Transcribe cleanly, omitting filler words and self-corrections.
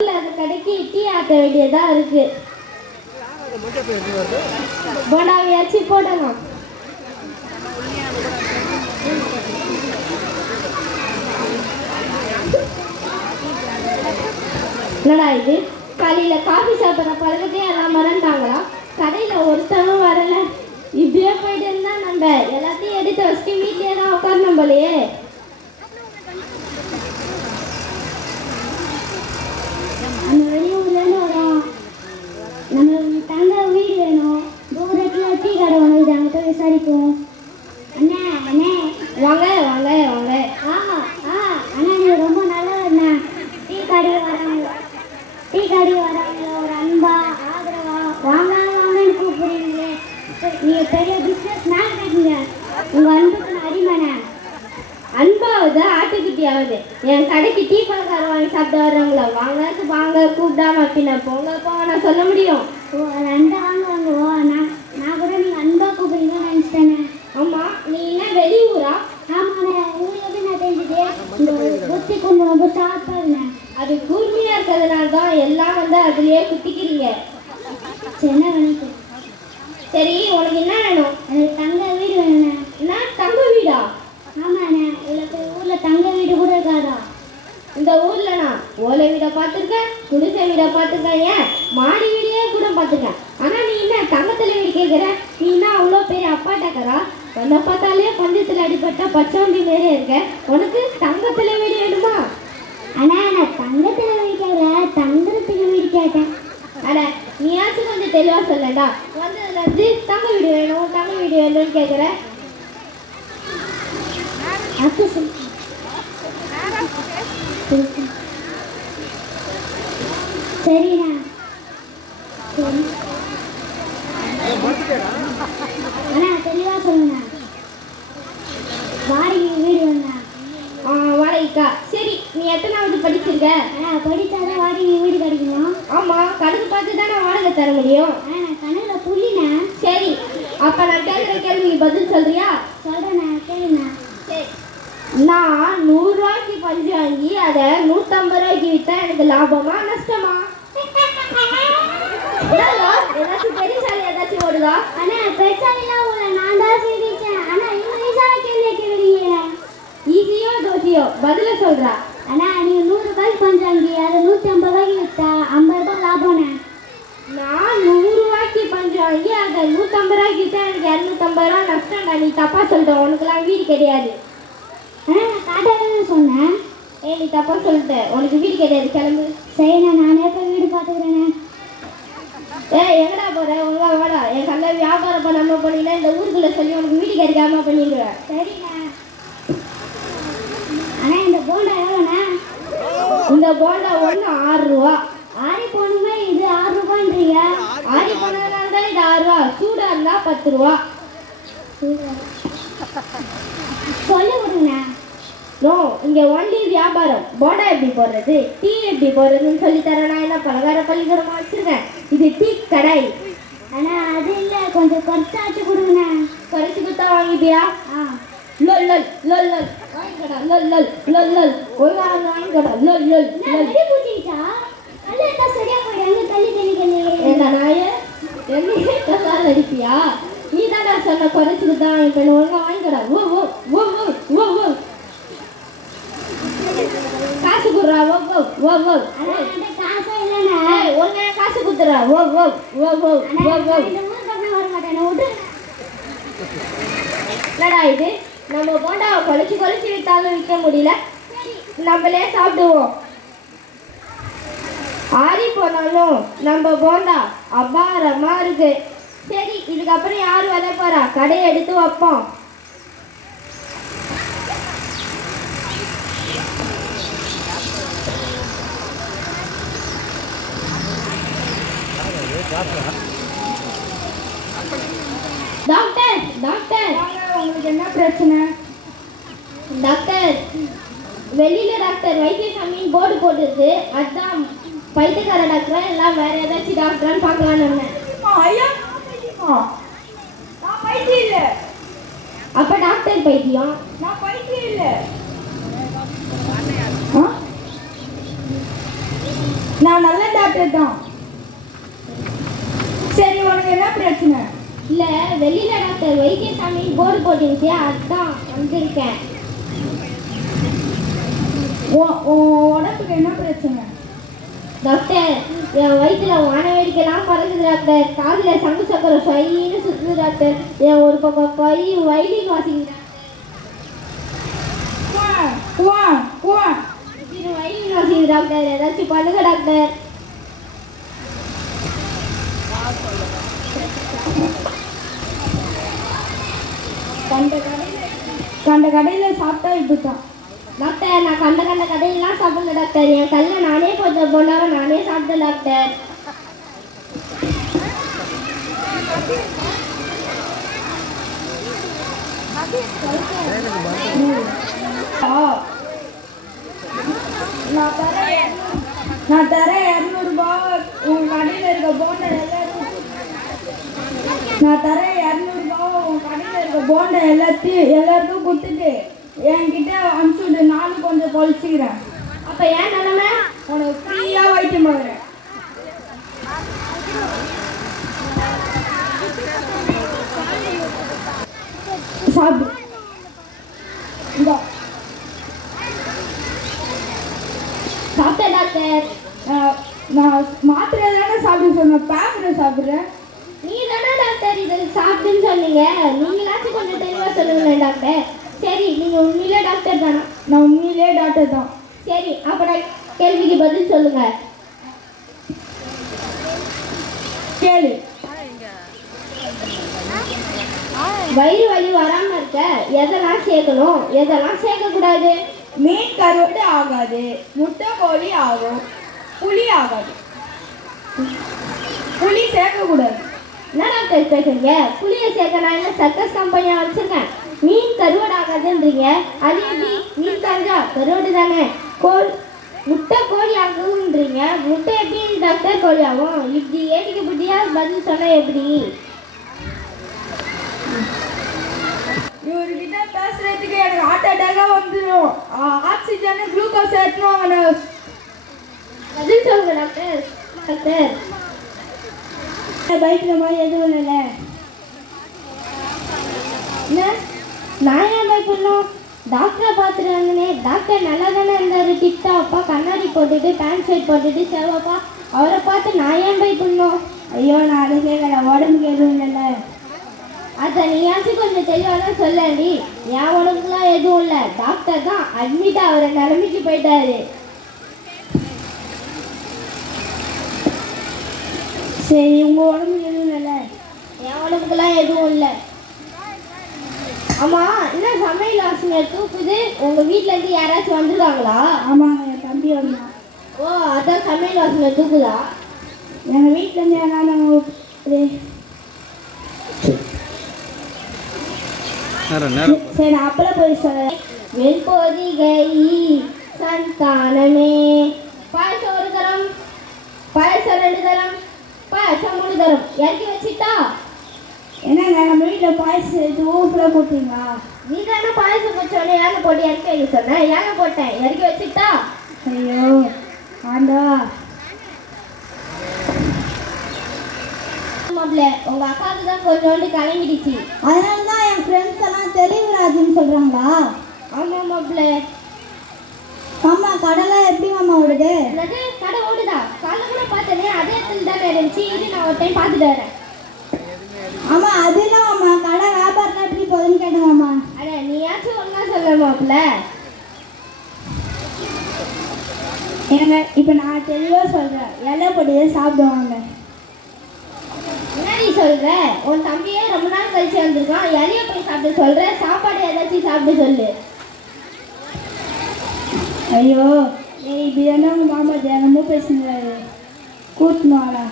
அந்த கடைக்கு டீ ஆட்ட வேண்டியதா இருக்கு. போடாவியாச்சு போடலாம். என்னடா இது, காலையில காஃபி சாப்பிட்ற பழக்கத்தையே எல்லாம் மறந்துட்டாங்களா? கடையில ஒருத்தரும் வரல. இப்படியே போயிட்டு இருந்தா நம்ம எல்லாத்தையும் எடுத்து வச்சுட்டு வீட்லயே தான் உட்காரணும் போலையே. நம்ம வெளியூர்லேருந்து வரோம். நம்ம தங்க வீடு வேணும். தூரத்தில் டீ கடை ஒன்று அங்கே போய் விசாரிப்போம். அண்ணே அண்ணே வாங்க வாங்க வாங்க. அண்ணா நீங்கள் ரொம்ப நல்லவண்ணா. டீ கடை வராங்களோ ஒரு அன்பா ஆதரவா வாங்க வாங்கன்னு கூப்பிடுறீங்களே. நீங்கள் பெரிய பிஸ்னஸ் மேன் கேட்டீங்க. உங்கள் அன்புக்கு நான் அடிமண்ணே. அன்பாவது ஆட்டுக்குட்டியாவது என் கடைக்கு டீ பழக்கார வாங்கி சாப்பிட்டு வர்றவங்கள வாங்க வாங்க கூப்பிடாம பின்ன போங்க போங்க நான் சொல்ல முடியும்? ஓ அந்த வாங்குவாங்க. நான் கூட நீங்கள் அன்பா கூப்பிடுறீங்கன்னு நினச்சிட்டேண்ணே. ஆமாம், நீ என்ன வெளியூரா? ஆமாண்ணே, உங்களுக்கு எப்படி நான் தெரிஞ்சுது? இந்த புத்தி கொஞ்சம் ரொம்ப ஷார்ப்பாக இருந்தேன். அது கூர்மையாக இருக்கிறதுனால தான் எல்லாம் வந்து அதுலேயே குத்திக்கிறீங்க. என்ன வேணும்? சரி, உனக்கு என்ன வேணும்? எனக்கு தங்க வீடு வேணுண்ணே. என்ன தங்க வீடா? ஆமாண்ணே, உங்களுக்கு ஊரில் தங்க வீடு கூட இருக்காதா? இந்த ஊரில் நான் ஓலை வீடை பார்த்துருக்கேன், குடிசை வீடை பார்த்துருக்கேன், ஏன் மாடி வீடையே கூட பார்த்துருக்கேன். ஆனால் நீ என்ன தங்கத்தில் வீடு கேட்குற? நீ என்ன அவ்வளோ பெரிய அப்பாட்டக்கரா? உன்னை பார்த்தாலே பஞ்சத்தில் அடிப்பட்ட பச்சவண்டி மாரியே இருக்க. உனக்கு தங்கத்தில் வீடு வேணுமா? ஆனால் நான் தங்கத்தில் வீடு கேட்கல, தங்குறதுக்கு வீடு கேட்டேன். அட நீயாச்சும் கொஞ்சம் தெளிவாக சொல்லடா. வந்ததுலேருந்து தங்க வீடு வேணும் தங்க வீடு வேணும்னு கேட்குற. அப்போ சொல் சரிண்ணா. சரி அண்ணா தெளிவாக சொல்லுண்ணா. வாடகை வீடு வேணுண்ணா. வாடகைக்கா? சரி, நீ எத்தனாவது படிச்சிருக்க? படித்தாதான் வாடகை வீடு கிடைக்குமா? ஆமாம், கணக்கு பார்த்து தான் நான் வாடகை தர முடியும். நான் கணக்கில் புள்ளிண்ணா. சரி, அப்போ நான் கேட்குற கேள்விக்கு பதில் சொல்றியா? சொல்கிறேண்ணா, கேளுண்ணா. சரி, நான் 100 ரூபாய்க்கு பஞ்சு வாங்கி அதை 150 ரூபாய்க்கு விற்றா எனக்கு லாபமா நஷ்டமா? ஏதாச்சும் பெருசாலி ஏதாச்சும் ஓடுதா? ஆனால் பெருசாலிலாம் உள்ள நான் தான் சிரிச்சேன். ஆனால் இவங்க ஈஸியான கேள்வி கேட்குறீங்க. ஈஸியோ தோசியோ பதில சொல்றா. ஆனால் நீங்கள் 100 ரூபாய்க்கு பஞ்சு வாங்கி அதை 150 ரூபாய்க்கு விற்றா 50 ரூபாய் லாபம்ண்ணே. நான் 100 ரூபாய்க்கு பஞ்சு வாங்கி அதை 150 ரூபாய்க்கு விற்றா எனக்கு 250 ரூபா நஷ்டம்டா. நீ தப்பா சொல்லிட்ட, உனக்குலாம் வீடு கிடையாது. நான் காட்டாதுன்னு சொன்னேன். நீ தப்பா சொல்லிட்ட, உனக்கு வீடு கிடையாது, கிளம்பு. சரிண்ணா, நானே போய் வீடு பார்த்துக்கிறேண்ணே. எங்கடா போற? ஒழுங்கா வாடா. என் கல்ல வியாபாரம் பண்ணாம போனீங்கன்னா இந்த ஊருக்குள்ள சொல்லி உனக்கு வீடு கிடைக்காம பண்ணிடுவேன். சரிண்ணா. ஆனால் இந்த போண்டா எவ்வளோண்ணா? இந்த போண்டா ஒன்று 6 ரூபா. ஆறி போகணுமே, இது 6 ரூபான்றீங்க. ஆறி போனதுனால தான் இது 6 ரூபா. சூடாக இருந்தால் 10 ரூபா. சொல்லி விடுங்கண்ணா. நோ, இங்கே ஒன்லி வியாபாரம். போண்டா எப்படி போடுறது, டீ எப்படி போடுறதுன்னு சொல்லி தரேன். நான் என்ன பலகார பள்ளிக்கூடமாக வச்சுருக்கேன்? இது டீ கடை. ஆனால் அது இல்லை, கொஞ்சம் குறைச்சாச்சு கொடுங்கண்ணா. குறைச்சி கொடுத்தா வாங்கிப்பியா? லொல் லொல் லொல் லொல் வாங்கிக்கடா. லொல் லொல் லொல் லொல் ஒழுங்காக வாங்கிக்கடா. லொல் லொல் லொல் பூச்சிக்கிச்சா நல்லா இருக்கா? சரியா போயிடு. தள்ளி தள்ளி தள்ளி ஏண்டா நாயே, எங்கே கல்லால் அடிப்பியா? நீ தானே சொன்ன குறைச்சி கொடுத்தா வாங்கிப்பேன். ஒழுங்காக வாங்கிக்கடா. ஓ ஓ ஓ ஓ ஓ ஓ காசு குடுறா. ஓ ஓ ஓ ஓ காசே இல்லைண்ணா. ஒன்னு காசு குடுத்துறா. ஓ ஓ ஓ ஓ ஓ ஓ இந்த ஊர் பக்கம் வர மாட்டேன் விட்டு. என்னடா இது, நம்ம போண்டாவை குறைச்சி குறைச்சி விற்றாலும் விற்க முடியல. நம்மளே சாப்பிடுவோம். ஆறி போனாலும் நம்ம போண்டா அபாரமா இருக்கு. சரி, இதுக்கப்புறம் யார் வர போறா? கடையை எடுத்து வைப்போம். டாக்டர் டாக்டர், உங்களுக்கு என்ன பிரச்சனை? டாக்டர், வெளியில டாக்டர் வைத்தியசாமின்னு போர்டு போட்டுருக்கு. அதுதான் பைத்தியக்கார டாக்டரா எல்லாம் வேற ஏதாச்சும் டாக்டரான்னு பார்க்கலான்னு. ஐயா, நான் பைத்தியம் இல்லை. அப்ப டாக்டர் பைத்தியம். நான் பைத்தியம் இல்லை. நான் நல்ல டாக்டர் தான். சரி, உனக்கு என்ன பிரச்சனை? இல்லை, வெளியில் டாக்டர் வைத்தியசாமி போர்டு போட்டுருச்சு, அதுதான் வந்திருக்கேன். உடம்புக்கு என்ன பிரச்சனை? டாக்டர், என் வயிற்றுல வான வேடிக்கைலாம் பறக்குது டாக்டர். காதில் சங்கு சக்கரை சொயின்னு சுற்றுது டாக்டர். என் ஒரு பக்கம் கை வயிற்றுக்கு வாசிக்குது வயிறு வாசிக்குது டாக்டர். ஏதாச்சும் பண்ணுங்க டாக்டர். கண்ட கடையில் சாப்பிட்டா இப்படித்தான். டாக்டர், நான் கண்ட கடையெல்லாம் சாப்பிடல டாக்டர். என் கல்லை நானே கொஞ்சம் பொண்ணாக நானே சாப்பிட்டேன் டாக்டர். நான் தரேன் 200 ரூபாய். உன் கடையில் இருக்க போண்டை எல்லாரும் நான் தரேன் 200 ரூபாய். உன் கடையில் இருக்க போண்டை எல்லாருக்கும் கொடுத்துட்டு என்கிட்ட அனுப்பிச்சுடு. நானும் கொஞ்சம் பொழிச்சுக்கிறேன். அப்போ ஏன் நிலைமை? உனக்கு ஃப்ரீயாக வைத்தியம் பார்க்குறேன். சாப்பிடு. இந்த சாப்பிட்டேன் டாக்டர். நான் மாத்திரை தானே சாப்பிட சொன்னேன், பேப்பரை சாப்பிட்றேன். நீ தானே டாக்டர் இதை சாப்பிட்டுன்னு சொன்னீங்க. நீங்களாச்சும் கொஞ்சம் தெளிவாக சொல்லுங்களேன் டாக்டர். சரி, நீங்கள் உண்மையிலே டாக்டர் தானா? நான் உண்மையிலே டாக்டர் தான். சரி, அப்போ நான் கேள்விக்கு பதில் சொல்லுங்க. கேளு. வயிறு வலி வராமல் இருக்க எதெல்லாம் சேர்க்கணும், எதெல்லாம் சேர்க்கக்கூடாது? மீன் கருவாடு ஆகாது, முட்டை கோழி ஆகும், புளி ஆகாது. புளி சேர்க்கக்கூடாது. என்ன டாக்டர் பேசுறீங்க? புளியை சேர்க்க நான் என்ன சர்க்கஸ் கம்பெனியாக வச்சுருக்கேன்? மீன் கருவாடு ஆகாதுன்றீங்க. அது எப்படி? மீன் கருஞ்சா கருவாடு தானே. முட்டை கோழி ஆகுன்றீங்க. முட்டை எப்படி டாக்டர் கோழி ஆகும்? இப்படி ஏடிக்கு புட்டியா பதில் சொன்னால் எப்படி? இவர்கிட்ட பேசுறதுக்கு எனக்கு ஹார்ட் அட்டாக்காக வந்துடும். ஆக்சிஜனு குளுக்கோஸ் ஏற்றணும். பதில் சொல்லுங்க டாக்டர். டாக்டர், பைக்கிற மாதிரி எதுவும் இல்லைல்ல. என்ன நான் ஏன் பயப்படணும்? டாக்டரை பார்த்துட்டு வந்தனே. டாக்டர் நல்லா தானே இருந்தார். டிப்டாப்பா கண்ணாடி போட்டுட்டு பேண்ட் ஷர்ட் போட்டுட்டு செவப்பா. அவரை பார்த்து நான் ஏன் பயப்படணும்? ஐயோ, நான் அதை கேட்கல. உடம்புக்கு எதுவும் இல்லைல்ல. அதை நீயாச்சும் கொஞ்சம் தெளிவாக தான் சொல்லி. என் உடம்புக்குலாம் எதுவும் இல்லை. டாக்டர் தான் அட்மிட் அவரை நிலைமைக்கு போயிட்டாரு. சரி, உங்கள் உடம்புக்கு எதுவும் இல்லைல்ல. என் உடம்புக்குலாம் எதுவும் இல்லை. ஆமாம், என்ன சமையல் வாசனை தூக்குது? உங்கள் வீட்டிலேருந்து யாராச்சும் வந்துருக்காங்களா? ஆமாங்க, என் தம்பி வந்தான். ஓ, அதான் சமையல் வாசனை தூக்குதா? எங்கள் வீட்டிலேருந்து யாராலும் சரி, நான் அப்பெல்லாம் போய் சொல்கிறேன். வெண்பொதிகை சந்தானமே. பாயசம் 1 தரம், பாயசம் 2 தரம், பாயசம் 3 தரம். இறக்கி வச்சுட்டா? என்னங்க, நம்ம வீட்டில் பாயசம் எடுத்து ஊஃபுல்லாக போட்டீங்களா? நீ தானே பாயசம் வச்சோடனே ஏங்க போட்டு இறக்கி வைக்க சொன்னேன். ஏங்க போட்டேன்? இறக்கி வச்சுட்டா? ஐயோ ஆண்டா. மாப்பிள்ள, உங்க அக்காவுக்கு தான் கொஞ்சோண்டு கலங்கிடுச்சு. அதனால தான் என் ஃப்ரெண்ட்ஸ் எல்லாம் தெளிவுராஜுன்னு சொல்கிறாங்களா? ஆமா மாப்பிள்ள. மாமா, கடலாம் எப்படி மாமா ஓடுது? என்னது கடை ஓடுதா? காலைல கூட பார்த்தனே, அதே இடத்துல தானே இருந்துச்சு. இது நான் ஒரு டைம் பார்த்துட்டு வரேன். ஆமாம், அது இல்லை மாமா. கடை வியாபாரம்லாம் எப்படி போகுதுன்னு கேட்டேன் மாமா. அட, நீயாச்சும் ஒன்றா சொல்ல மாப்பிள்ள. ஏங்க, இப்போ நான் தெளிவாக சொல்கிறேன். இலை பொடியை சாப்பிடுவாங்க. என்னடி சொல்ற? உன் தம்பியே ரொம்ப நாள் கழிச்சு வந்திருக்கான். இலைய போய் சாப்பிட சொல்ற? சாப்பாடு ஏதாச்சும் சாப்பிட சொல்லு. ஐயோ, இப்படி தானே உங்கள் மாமா தினமும் பேசுகிறாரு. கூட்டினு வாடா.